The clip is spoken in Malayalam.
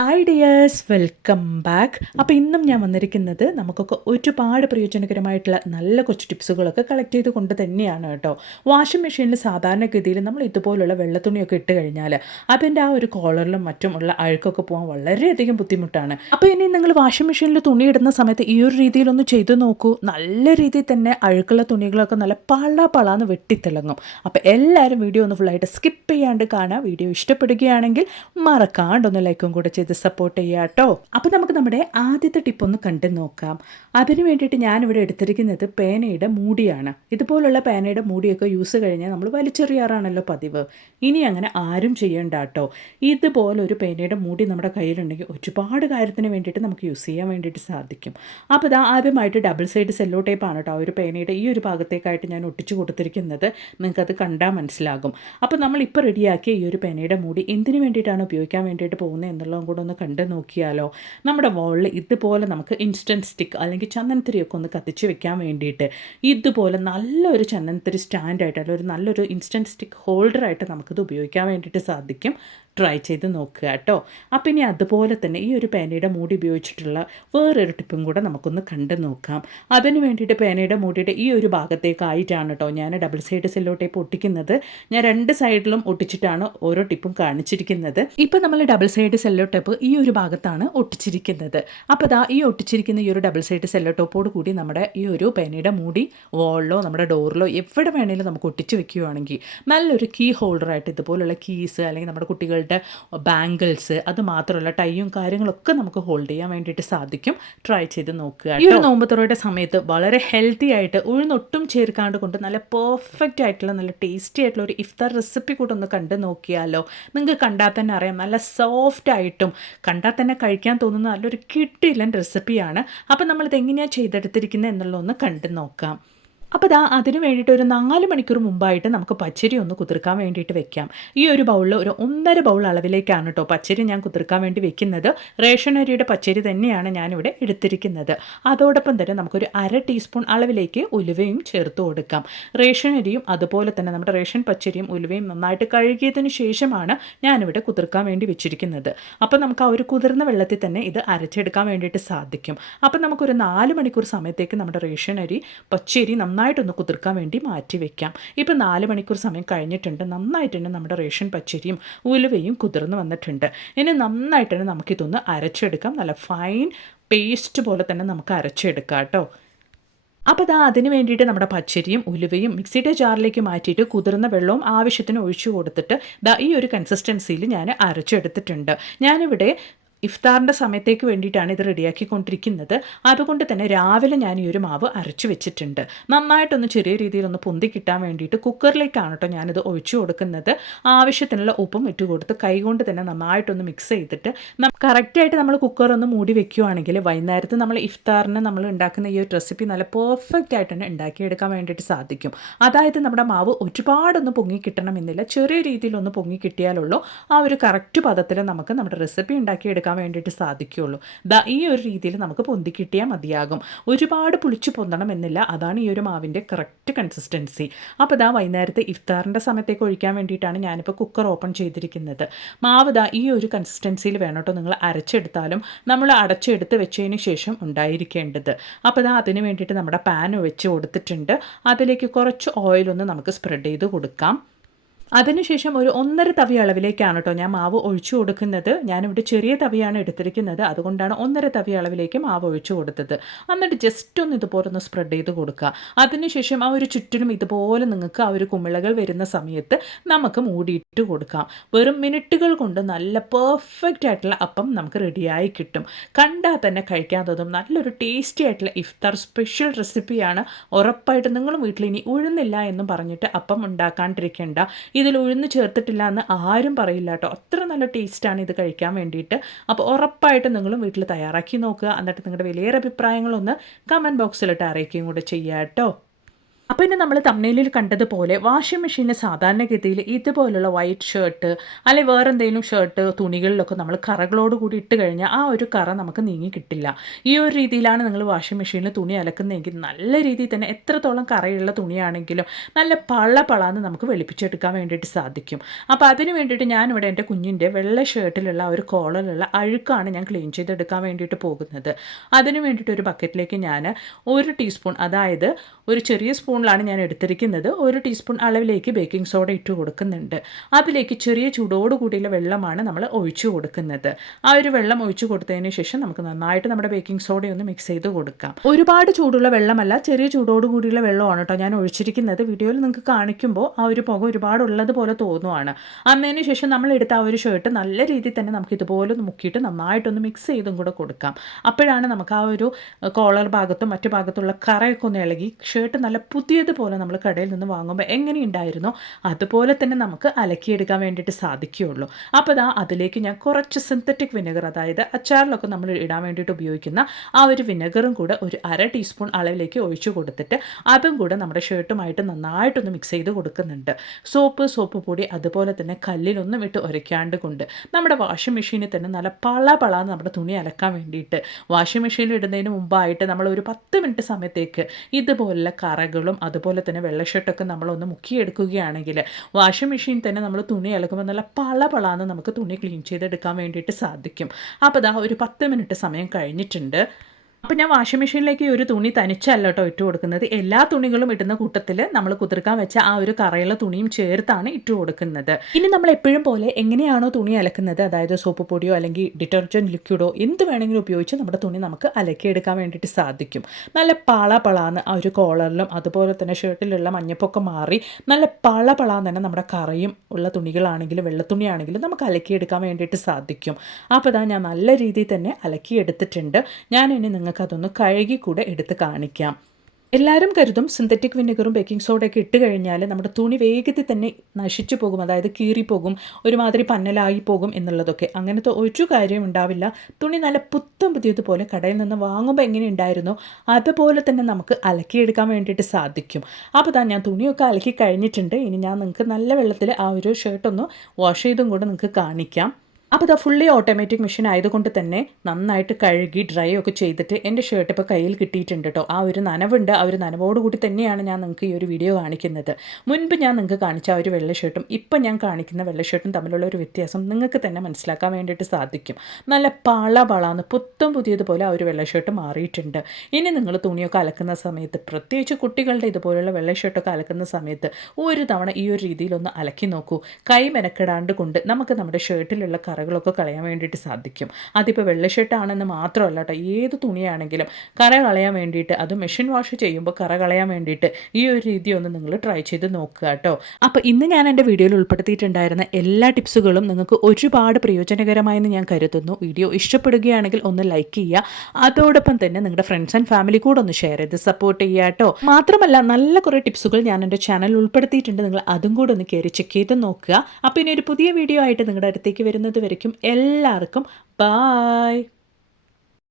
Hi dears, welcome back. അപ്പോൾ ഇന്നും ഞാൻ വന്നിരിക്കുന്നത് നമുക്കൊക്കെ ഒരുപാട് പ്രയോജനകരമായിട്ടുള്ള നല്ല കൊച്ചു ടിപ്സുകളൊക്കെ കളക്ട് ചെയ്ത് കൊണ്ട് തന്നെയാണ് കേട്ടോ. വാഷിംഗ് മെഷീനിൽ സാധാരണഗതിയിൽ നമ്മൾ ഇതുപോലുള്ള വെള്ളത്തുണിയൊക്കെ ഇട്ട് കഴിഞ്ഞാൽ അതിൻ്റെ ആ ഒരു കോളറിലും മറ്റും ഉള്ള അഴുക്കൊക്കെ പോകാൻ വളരെയധികം ബുദ്ധിമുട്ടാണ്. അപ്പോൾ ഇനി നിങ്ങൾ വാഷിംഗ് മെഷീനിൽ തുണി ഇടുന്ന സമയത്ത് ഈ ഒരു രീതിയിലൊന്ന് ചെയ്ത് നോക്കൂ. നല്ല രീതിയിൽ തന്നെ അഴുക്കുള്ള തുണികളൊക്കെ നല്ല പളാന്ന് വെട്ടിത്തിളങ്ങും. അപ്പോൾ എല്ലാവരും വീഡിയോ ഒന്ന് ഫുള്ളായിട്ട് സ്കിപ്പ് ചെയ്യാണ്ട് കാണാം. വീഡിയോ ഇഷ്ടപ്പെടുകയാണെങ്കിൽ മറക്കാണ്ടൊന്ന് ലൈക്കും കൂടെ ചെയ്ത് സപ്പോർട്ട് ചെയ്യുക കേട്ടോ. അപ്പോൾ നമുക്ക് നമ്മുടെ ആദ്യത്തെ ടിപ്പ് ഒന്ന് കണ്ടു നോക്കാം. അതിന് വേണ്ടിയിട്ട് ഞാനിവിടെ എടുത്തിരിക്കുന്നത് പേനയുടെ മൂടിയാണ്. ഇതുപോലുള്ള പേനയുടെ മൂടിയൊക്കെ യൂസ് കഴിഞ്ഞാൽ നമ്മൾ വലിച്ചെറിയാറാണല്ലോ പതിവ്. ഇനി അങ്ങനെ ആരും ചെയ്യേണ്ട കേട്ടോ. ഇതുപോലൊരു പേനയുടെ മൂടി നമ്മുടെ കയ്യിലുണ്ടെങ്കിൽ ഒരുപാട് കാര്യത്തിന് വേണ്ടിയിട്ട് നമുക്ക് യൂസ് ചെയ്യാൻ വേണ്ടിയിട്ട് സാധിക്കും. അപ്പോൾ ഇതാ ആദ്യമായിട്ട് ഡബിൾ സൈഡ് സെല്ലോ ടേപ്പാണ് കേട്ടോ ഒരു പേനയുടെ ഈ ഒരു ഭാഗത്തേക്കായിട്ട് ഞാൻ ഒട്ടിച്ചു കൊടുത്തിരിക്കുന്നത്. നിങ്ങൾക്കത് കണ്ടാൽ മനസ്സിലാകും. അപ്പോൾ നമ്മളിപ്പോൾ റെഡിയാക്കിയ ഈ ഒരു പേനയുടെ മൂടി എന്തിനു വേണ്ടിയിട്ടാണ് ഉപയോഗിക്കാൻ വേണ്ടിയിട്ട് പോകുന്നത് എന്നുള്ളതും കൂടെ ഒന്ന് കണ്ടു നോക്കിയാലോ. നമ്മുടെ വോളിൽ ഇതുപോലെ നമുക്ക് ഇൻസ്റ്റൻറ്റ് സ്റ്റിക്ക് അല്ലെങ്കിൽ ചന്ദനത്തിരിയൊക്കെ ഒന്ന് കത്തിച്ച് വെക്കാൻ വേണ്ടിയിട്ട് ഇതുപോലെ നല്ലൊരു ചന്ദനത്തിരി സ്റ്റാൻഡായിട്ട് അല്ലെങ്കിൽ ഒരു നല്ലൊരു ഇൻസ്റ്റൻറ്റ് സ്റ്റിക്ക് ഹോൾഡറായിട്ട് നമുക്കിത് ഉപയോഗിക്കാൻ വേണ്ടിയിട്ട് സാധിക്കും. ട്രൈ ചെയ്ത് നോക്കുക കേട്ടോ. അപ്പം ഇനി അതുപോലെ തന്നെ ഈ ഒരു പേനയുടെ മൂടി ഉപയോഗിച്ചിട്ടുള്ള വേറൊരു ടിപ്പും കൂടെ നമുക്കൊന്ന് കണ്ടു നോക്കാം. അതിന് വേണ്ടിയിട്ട് പേനയുടെ മൂടിയുടെ ഈ ഒരു ഭാഗത്തേക്കായിട്ടാണ് കേട്ടോ ഞാൻ ഡബിൾ സൈഡ് സെല്ലോ ടേപ്പ് ഒട്ടിക്കുന്നത്. ഞാൻ രണ്ട് സൈഡിലും ഒട്ടിച്ചിട്ടാണ് ഓരോ ടിപ്പും കാണിച്ചിരിക്കുന്നത്. ഇപ്പം നമ്മൾ ഡബിൾ സൈഡ് സെല്ലോ ടേപ്പ് ഈ ഒരു ഭാഗത്താണ് ഒട്ടിച്ചിരിക്കുന്നത്. അപ്പോൾ ദാ ഈ ഒട്ടിച്ചിരിക്കുന്ന ഈ ഒരു ഡബിൾ സൈഡ് സെല്ലോ ടോപ്പോട് കൂടി നമ്മുടെ ഈ ഒരു പേനയുടെ മൂടി വാളിലോ നമ്മുടെ ഡോറിലോ എവിടെ വേണമെങ്കിലും നമുക്ക് ഒട്ടിച്ച് വെക്കുകയാണെങ്കിൽ നല്ലൊരു കീ ഹോൾഡറായിട്ട് ഇതുപോലുള്ള കീസ് അല്ലെങ്കിൽ നമ്മുടെ കുട്ടികളുടെ ബാംഗിൾസ് അത് മാത്രമല്ല ടൈയും കാര്യങ്ങളൊക്കെ നമുക്ക് ഹോൾഡ് ചെയ്യാൻ വേണ്ടിയിട്ട് സാധിക്കും. ട്രൈ ചെയ്ത് നോക്കുക. ഈ ഒരു നോമ്പുതുറയുടെ സമയത്ത് വളരെ ഹെൽത്തി ആയിട്ട് ഉഴുന്നൊട്ടും ചേർക്കാണ്ട് കൊണ്ട് നല്ല പെർഫെക്റ്റ് ആയിട്ടുള്ള നല്ല ടേസ്റ്റി ആയിട്ടുള്ള ഒരു ഇഫ്താർ റെസിപ്പി കൂടെ ഒന്ന് കണ്ടു നോക്കിയാലോ. നിങ്ങൾക്ക് കണ്ടാൽ തന്നെ അറിയാം നല്ല സോഫ്റ്റ് ആയിട്ടും കണ്ടാൽ തന്നെ കഴിക്കാൻ തോന്നുന്ന നല്ലൊരു കിടിലൻ റെസിപ്പിയാണ്. അപ്പം നമ്മളിത് എങ്ങനെയാണ് ചെയ്തെടുത്തിരിക്കുന്നത് എന്നുള്ളതൊന്ന് കണ്ടു നോക്കാം. അപ്പോൾ ദാ അതിന് വേണ്ടിയിട്ട് ഒരു 4 മണിക്കൂർ മുമ്പായിട്ട് നമുക്ക് പച്ചരി ഒന്ന് കുതിർക്കാൻ വേണ്ടിയിട്ട് വെക്കാം. ഈ ഒരു ബൗളിൽ ഒരു 1.5 ബൗൾ അളവിലേക്കാണ് കേട്ടോ പച്ചരി ഞാൻ കുതിർക്കാൻ വേണ്ടി വെക്കുന്നത്. റേഷൻ അരിയുടെ പച്ചരി തന്നെയാണ് ഞാനിവിടെ എടുത്തിരിക്കുന്നത്. അതോടൊപ്പം തന്നെ നമുക്കൊരു 1/2 ടീസ്പൂൺ അളവിലേക്ക് ഉലുവയും ചേർത്ത് കൊടുക്കാം. റേഷൻ അരിയും അതുപോലെ തന്നെ നമ്മുടെ റേഷൻ പച്ചരിയും ഉലുവയും നന്നായിട്ട് കഴുകിയതിന് ശേഷമാണ് ഞാനിവിടെ കുതിർക്കാൻ വേണ്ടി വെച്ചിരിക്കുന്നത്. അപ്പോൾ നമുക്ക് ആ ഒരു കുതിർന്ന വെള്ളത്തിൽ തന്നെ ഇത് അരച്ചെടുക്കാൻ വേണ്ടിയിട്ട് സാധിക്കും. അപ്പോൾ നമുക്കൊരു 4 മണിക്കൂർ സമയത്തേക്ക് നമ്മുടെ റേഷൻ അരി പച്ചരി നന്നായിട്ടൊന്ന് കുതിർക്കാൻ വേണ്ടി മാറ്റി വെക്കാം. ഇപ്പോൾ 4 മണിക്കൂർ സമയം കഴിഞ്ഞിട്ടുണ്ട്. നന്നായിട്ട് തന്നെ നമ്മുടെ റേഷൻ പച്ചരിയും ഉലുവയും കുതിർന്ന് വന്നിട്ടുണ്ട്. ഇനി നന്നായിട്ട് തന്നെ നമുക്കിതൊന്ന് അരച്ചെടുക്കാം. നല്ല ഫൈൻ പേസ്റ്റ് പോലെ തന്നെ നമുക്ക് അരച്ചെടുക്കാം കേട്ടോ. അപ്പോൾ ദാ അതിന് വേണ്ടിയിട്ട് നമ്മുടെ പച്ചരിയും ഉലുവയും മിക്സിയുടെ ജാറിലേക്ക് മാറ്റിയിട്ട് കുതിർന്ന വെള്ളവും ആവശ്യത്തിന് ഒഴിച്ചു കൊടുത്തിട്ട് ദാ ഈ ഒരു കൺസിസ്റ്റൻസിയിൽ ഞാൻ അരച്ചെടുത്തിട്ടുണ്ട്. ഞാനിവിടെ ഇഫ്താറിൻ്റെ സമയത്തേക്ക് വേണ്ടിയിട്ടാണ് ഇത് റെഡിയാക്കിക്കൊണ്ടിരിക്കുന്നത്. അതുകൊണ്ട് തന്നെ രാവിലെ ഞാൻ ഈ ഒരു മാവ് അരച്ചു വെച്ചിട്ടുണ്ട്. നന്നായിട്ടൊന്ന് ചെറിയ രീതിയിലൊന്ന് പൊന്തി കിട്ടാൻ വേണ്ടിയിട്ട് കുക്കറിലേക്കാണ് കേട്ടോ ഞാനിത് ഒഴിച്ചു കൊടുക്കുന്നത്. ആവശ്യത്തിനുള്ള ഉപ്പും ഇട്ട് കൊടുത്ത് കൈകൊണ്ട് തന്നെ നന്നായിട്ടൊന്ന് മിക്സ് ചെയ്തിട്ട് കറക്റ്റായിട്ട് നമ്മൾ കുക്കറൊന്ന് മൂടി വെക്കുകയാണെങ്കിൽ വൈകുന്നേരത്ത് നമ്മൾ ഇഫ്താറിന് നമ്മൾ ഉണ്ടാക്കുന്ന ഈ ഒരു റെസിപ്പി നല്ല പെർഫെക്റ്റ് ആയിട്ട് തന്നെ ഉണ്ടാക്കിയെടുക്കാൻ വേണ്ടിയിട്ട് സാധിക്കും. അതായത് നമ്മുടെ മാവ് ഒരുപാടൊന്ന് പൊങ്ങി കിട്ടണമെന്നില്ല, ചെറിയ രീതിയിലൊന്ന് പൊങ്ങി കിട്ടിയാലുള്ളൂ ആ ഒരു കറക്റ്റ് പദത്തിൽ നമുക്ക് നമ്മുടെ റെസിപ്പി ഉണ്ടാക്കിയെടുക്കാൻ വേണ്ടിയിട്ട് സാധിക്കുകയുള്ളൂ. ഈ ഒരു രീതിയിൽ നമുക്ക് പൊന്തി കിട്ടിയാൽ മതിയാകും. ഒരുപാട് പുളിച്ചു പൊന്തണം എന്നില്ല. അതാണ് ഈ ഒരു മാവിൻ്റെ കറക്റ്റ് കൺസിസ്റ്റൻസി. അപ്പോൾ വൈകുന്നേരത്തെ ഇഫ്താറിൻ്റെ സമയത്തേക്ക് ഒഴിക്കാൻ വേണ്ടിയിട്ടാണ് ഞാനിപ്പോൾ കുക്കർ ഓപ്പൺ ചെയ്തിരിക്കുന്നത്. മാവ് ഈ ഒരു കൺസിസ്റ്റൻസിയിൽ വേണം കേട്ടോ നിങ്ങൾ അരച്ചെടുത്താലും നമ്മൾ അടച്ചെടുത്ത് വെച്ചതിന് ശേഷം ഉണ്ടായിരിക്കേണ്ടത്. അപ്പോൾ അതിന് വേണ്ടിയിട്ട് നമ്മുടെ പാൻ വെച്ച് കൊടുത്തിട്ടുണ്ട്. അതിലേക്ക് കുറച്ച് ഓയിലൊന്ന് നമുക്ക് സ്പ്രെഡ് ചെയ്ത് കൊടുക്കാം. അതിനുശേഷം ഒരു 1.5 തവി അളവിലേക്കാണ് കേട്ടോ ഞാൻ മാവ് ഒഴിച്ചു കൊടുക്കുന്നത്. ഞാനിവിടെ ചെറിയ തവിയാണ് എടുത്തിരിക്കുന്നത്, അതുകൊണ്ടാണ് 1.5 തവി അളവിലേക്ക് മാവ് ഒഴിച്ചു കൊടുത്തത്. എന്നിട്ട് ജസ്റ്റ് ഒന്ന് ഇതുപോലെ ഒന്ന് സ്പ്രെഡ് ചെയ്ത് കൊടുക്കുക. അതിനുശേഷം ആ ഒരു ചുറ്റിനും ഇതുപോലെ നിങ്ങൾക്ക് ആ ഒരു കുമിളകൾ വരുന്ന സമയത്ത് നമുക്ക് മൂടിയിട്ട് കൊടുക്കാം. വെറും മിനിറ്റുകൾ കൊണ്ട് നല്ല പെർഫെക്റ്റ് ആയിട്ടുള്ള അപ്പം നമുക്ക് റെഡിയായി കിട്ടും. കണ്ടാൽ തന്നെ കഴിക്കാൻ തോന്നും. നല്ലൊരു ടേസ്റ്റി ആയിട്ടുള്ള ഇഫ്താർ സ്പെഷ്യൽ റെസിപ്പിയാണ്. ഉറപ്പായിട്ടും നിങ്ങളും വീട്ടിൽ ഇനി ഉഴുന്നില്ല എന്നും പറഞ്ഞിട്ട് അപ്പം ഉണ്ടാക്കാണ്ടിരിക്കേണ്ട. ഇതിൽ ഉഴുന്ന് ചേർത്തിട്ടില്ല എന്ന് ആരും പറയില്ല കേട്ടോ. അത്ര നല്ല ടേസ്റ്റാണ് ഇത് കഴിക്കാൻ വേണ്ടിയിട്ട്. അപ്പോൾ ഉറപ്പായിട്ടും നിങ്ങളും വീട്ടിൽ തയ്യാറാക്കി നോക്കുക. എന്നിട്ട് നിങ്ങളുടെ വലിയ അഭിപ്രായങ്ങളൊന്ന് കമൻറ്റ് ബോക്സിലിട്ട് അറിയിക്കുകയും കൂടെ ചെയ്യുക കേട്ടോ. അപ്പോൾ ഇനി നമ്മൾ തമ്മിലിൽ കണ്ടതുപോലെ വാഷിംഗ് മെഷീനിൽ സാധാരണഗതിയിൽ ഇതുപോലുള്ള വൈറ്റ് ഷർട്ട് അല്ലെങ്കിൽ വേറെ എന്തെങ്കിലും ഷർട്ട് തുണികളിലൊക്കെ നമ്മൾ കറകളോട് കൂടി ഇട്ട് കഴിഞ്ഞാൽ ആ ഒരു കറ നമുക്ക് നീങ്ങി കിട്ടില്ല. ഈ ഒരു രീതിയിലാണ് നിങ്ങൾ വാഷിംഗ് മെഷീനിൽ തുണി അലക്കുന്നതെങ്കിൽ നല്ല രീതിയിൽ തന്നെ എത്രത്തോളം കറയുള്ള തുണിയാണെങ്കിലും നല്ല പളാന്ന് നമുക്ക് വെളുപ്പിച്ചെടുക്കാൻ വേണ്ടിയിട്ട് സാധിക്കും. അപ്പോൾ അതിന് വേണ്ടിയിട്ട് ഞാനിവിടെ എൻ്റെ കുഞ്ഞിൻ്റെ വെള്ള ഷർട്ടിലുള്ള ഒരു കോളറിലുള്ള അഴുക്കാണ് ഞാൻ ക്ലീൻ ചെയ്തെടുക്കാൻ വേണ്ടിയിട്ട് പോകുന്നത്. അതിന് വേണ്ടിയിട്ട് ഒരു ബക്കറ്റിലേക്ക് ഞാൻ 1 ടീസ്പൂൺ, അതായത് ഒരു ചെറിയ സ്പൂണിലാണ് ഞാൻ എടുത്തിരിക്കുന്നത്, 1 ടീസ്പൂൺ അളവിലേക്ക് ബേക്കിംഗ് സോഡ ഇട്ട് കൊടുക്കുന്നുണ്ട്. അതിലേക്ക് ചെറിയ ചൂടോട് കൂടിയുള്ള വെള്ളമാണ് നമ്മൾ ഒഴിച്ചു കൊടുക്കുന്നത്. ആ ഒരു വെള്ളം ഒഴിച്ചു കൊടുത്തതിന് ശേഷം നമുക്ക് നന്നായിട്ട് നമ്മുടെ ബേക്കിംഗ് സോഡ ഒന്ന് മിക്സ് ചെയ്ത് കൊടുക്കാം. ഒരുപാട് ചൂടുള്ള വെള്ളമല്ല, ചെറിയ ചൂടോട് കൂടിയുള്ള വെള്ളമാണ് കേട്ടോ ഞാൻ ഒഴിച്ചിരിക്കുന്നത്. വീഡിയോയിൽ നിങ്ങൾക്ക് കാണിക്കുമ്പോൾ ആ ഒരു പുക ഒരുപാടുള്ളത് പോലെ തോന്നുവാണ്. അന്നതിന് ശേഷം നമ്മൾ എടുത്ത ആ ഒരു ഷർട്ട് നല്ല രീതിയിൽ തന്നെ നമുക്ക് ഇതുപോലെ ഒന്ന് മുക്കിയിട്ട് നന്നായിട്ടൊന്ന് മിക്സ് ചെയ്തും കൂടെ കൊടുക്കാം. അപ്പോഴാണ് നമുക്ക് ആ ഒരു കോളർ ഭാഗത്തും മറ്റു ഭാഗത്തുള്ള കറയൊക്കെ ഒന്ന് ഇളകി ഷർട്ട് നല്ല പുതിയതുപോലെ നമ്മൾ കടയിൽ നിന്ന് വാങ്ങുമ്പോൾ എങ്ങനെയുണ്ടായിരുന്നോ അതുപോലെ തന്നെ നമുക്ക് അലക്കിയെടുക്കാൻ വേണ്ടിയിട്ട് സാധിക്കുകയുള്ളൂ. അപ്പോൾ അതിലേക്ക് ഞാൻ കുറച്ച് സിന്തറ്റിക് വിനെഗർ, അതായത് അച്ചാറിലൊക്കെ നമ്മൾ ഇടാൻ വേണ്ടിയിട്ട് ഉപയോഗിക്കുന്ന ആ ഒരു വിനെഗറും കൂടെ ഒരു 1/2 ടീസ്പൂൺ അളവിലേക്ക് ഒഴിച്ചു കൊടുത്തിട്ട് അതും കൂടെ നമ്മുടെ ഷർട്ടുമായിട്ട് നന്നായിട്ടൊന്ന് മിക്സ് ചെയ്ത് കൊടുക്കുന്നുണ്ട്. സോപ്പ് പൊടി അതുപോലെ തന്നെ കല്ലിലൊന്നും ഇട്ട് ഉരയ്ക്കാണ്ട് കൊണ്ട് നമ്മുടെ വാഷിംഗ് മെഷീനിൽ തന്നെ നല്ല പളാന്ന് നമ്മുടെ തുണി അലക്കാൻ വേണ്ടിയിട്ട് വാഷിംഗ് മെഷീനിൽ ഇടുന്നതിന് മുമ്പായിട്ട് നമ്മൾ ഒരു 10 മിനിറ്റ് സമയത്തേക്ക് ഇതുപോലുള്ള കറകളും അതുപോലെ തന്നെ വെള്ള ഷർട്ടൊക്കെ നമ്മളൊന്ന് മുക്കിയെടുക്കുകയാണെങ്കിൽ വാഷിംഗ് മെഷീൻ തന്നെ നമ്മൾ തുണി അലക്കുമ്പോൾ നല്ല പളാന്ന് നമുക്ക് തുണി ക്ലീൻ ചെയ്തെടുക്കാൻ വേണ്ടിയിട്ട് സാധിക്കും. അപ്പോൾ ഒരു 10 മിനിറ്റ് സമയം കഴിഞ്ഞിട്ടുണ്ട്. അപ്പോൾ ഞാൻ വാഷിംഗ് മെഷീനിലേക്ക് ഒരു തുണി തനിച്ചല്ല കേട്ടോ ഇട്ട് കൊടുക്കുന്നത്. എല്ലാ തുണികളും ഇടുന്ന കൂട്ടത്തിൽ നമ്മൾ കുതിർക്കാൻ വെച്ച ആ ഒരു കറയുള്ള തുണിയും ചേർത്താണ് ഇട്ട് കൊടുക്കുന്നത്. ഇനി നമ്മൾ എപ്പോഴും പോലെ എങ്ങനെയാണോ തുണി അലക്കുന്നത്, അതായത് സോപ്പ് പൊടിയോ അല്ലെങ്കിൽ ഡിറ്റർജൻറ്റ് ലിക്വിഡോ എന്ത് വേണമെങ്കിലും ഉപയോഗിച്ച് നമ്മുടെ തുണി നമുക്ക് അലക്കിയെടുക്കാൻ വേണ്ടിയിട്ട് സാധിക്കും. നല്ല പളാന്ന് ആ ഒരു കോളറിലും അതുപോലെ തന്നെ ഷർട്ടിലുള്ള മഞ്ഞപ്പൊക്കെ മാറി നല്ല പളാന്ന് തന്നെ നമ്മുടെ കറയും ഉള്ള തുണികളാണെങ്കിലും വെള്ളത്തുണിയാണെങ്കിലും നമുക്ക് അലക്കിയെടുക്കാൻ വേണ്ടിയിട്ട് സാധിക്കും. അപ്പോൾ ഞാൻ നല്ല രീതിയിൽ തന്നെ അലക്കിയെടുത്തിട്ടുണ്ട്. ഞാനിനി അതൊന്ന് കഴുകി കൂടെ എടുത്ത് കാണിക്കാം. എല്ലാവരും കരുതും സിന്തറ്റിക് വിനെഗറും ബേക്കിംഗ് സോഡയൊക്കെ ഇട്ട് കഴിഞ്ഞാൽ നമ്മുടെ തുണി വേഗത്തിൽ തന്നെ നശിച്ചു പോകും, അതായത് കീറിപ്പോകും, ഒരുമാതിരി പന്നലായി പോകും എന്നുള്ളതൊക്കെ. അങ്ങനത്തെ ഒരു കാര്യം ഉണ്ടാവില്ല. തുണി നല്ല പുതിയതുപോലെ കടയിൽ നിന്ന് വാങ്ങുമ്പോൾ എങ്ങനെ ഉണ്ടായിരുന്നോ അതുപോലെ തന്നെ നമുക്ക് അലക്കിയെടുക്കാൻ വേണ്ടിയിട്ട് സാധിക്കും. അപ്പോൾ ഞാൻ തുണിയൊക്കെ അലക്കി കഴിഞ്ഞിട്ടുണ്ട്. ഇനി ഞാൻ നിങ്ങൾക്ക് നല്ല വെള്ളത്തിൽ ആ ഒരു ഷർട്ടൊന്ന് വാഷ് ചെയ്തും കൂടെ നിങ്ങൾക്ക് കാണിക്കാം. അപ്പോൾ ഫുള്ളി ഓട്ടോമാറ്റിക് മെഷീൻ ആയതുകൊണ്ട് തന്നെ നന്നായിട്ട് കഴുകി ഡ്രൈ ഒക്കെ ചെയ്തിട്ട് എൻ്റെ ഷർട്ട് ഇപ്പോൾ കയ്യിൽ കിട്ടിയിട്ടുണ്ട് കേട്ടോ. ആ ഒരു നനവുണ്ട്, ആ ഒരു നനവോടുകൂടി തന്നെയാണ് ഞാൻ നിങ്ങൾക്ക് ഈ ഒരു വീഡിയോ കാണിക്കുന്നത്. മുൻപ് ഞാൻ നിങ്ങൾക്ക് കാണിച്ച ആ ഒരു വെള്ള ഷർട്ടും ഇപ്പം ഞാൻ കാണിക്കുന്ന വെള്ള ഷർട്ടും തമ്മിലുള്ള ഒരു വ്യത്യാസം നിങ്ങൾക്ക് തന്നെ മനസ്സിലാക്കാൻ വേണ്ടിയിട്ട് സാധിക്കും. നല്ല പളാന്ന് പുതിയതുപോലെ ആ ഒരു വെള്ള ഷർട്ട് മാറിയിട്ടുണ്ട്. ഇനി നിങ്ങൾ തുണിയൊക്കെ അലക്കുന്ന സമയത്ത്, പ്രത്യേകിച്ച് കുട്ടികളുടെ ഇതുപോലുള്ള വെള്ള ഷർട്ടൊക്കെ അലക്കുന്ന സമയത്ത് ഒരു തവണ ഈ ഒരു രീതിയിലൊന്ന് അലക്കി നോക്കൂ. കൈ മെനക്കെടാണ്ട് കൊണ്ട് നമുക്ക് നമ്മുടെ ഷർട്ടിലുള്ള കറകളൊക്കെ കളയാൻ വേണ്ടിയിട്ട് സാധിക്കും. അതിപ്പോൾ വെള്ള ഷർട്ടാണെന്ന് മാത്രമല്ല കേട്ടോ, ഏത് തുണിയാണെങ്കിലും കറ കളയാൻ വേണ്ടിയിട്ട്, അത് മെഷീൻ വാഷ് ചെയ്യുമ്പോൾ കറ കളയാൻ വേണ്ടിയിട്ട് ഈ ഒരു രീതി ഒന്ന് നിങ്ങൾ ട്രൈ ചെയ്ത് നോക്കുക കേട്ടോ. അപ്പോൾ ഇന്ന് ഞാൻ എൻ്റെ വീഡിയോയിൽ ഉൾപ്പെടുത്തിയിട്ടുണ്ടായിരുന്ന എല്ലാ ടിപ്സുകളും നിങ്ങൾക്ക് ഒരുപാട് പ്രയോജനകരമായെന്ന് ഞാൻ കരുതുന്നു. വീഡിയോ ഇഷ്ടപ്പെടുകയാണെങ്കിൽ ഒന്ന് ലൈക്ക് ചെയ്യുക, അതോടൊപ്പം തന്നെ നിങ്ങളുടെ ഫ്രണ്ട്സ് ആൻഡ് ഫാമിലി കൂടെ ഒന്ന് ഷെയർ ചെയ്ത് സപ്പോർട്ട് ചെയ്യുക കേട്ടോ. മാത്രമല്ല നല്ല കുറേ ടിപ്സുകൾ ഞാൻ എൻ്റെ ചാനലിൽ ഉൾപ്പെടുത്തിയിട്ടുണ്ട്, നിങ്ങൾ അതും കൂടെ ഒന്ന് കയറി ചെക്ക് ചെയ്ത് നോക്കുക. അപ്പോൾ ഇനി ഒരു പുതിയ വീഡിയോ ആയിട്ട് നിങ്ങളുടെ അടുത്തേക്ക് വരുന്നത് വരയ്ക്കും എല്ലാവർക്കും ബായ്.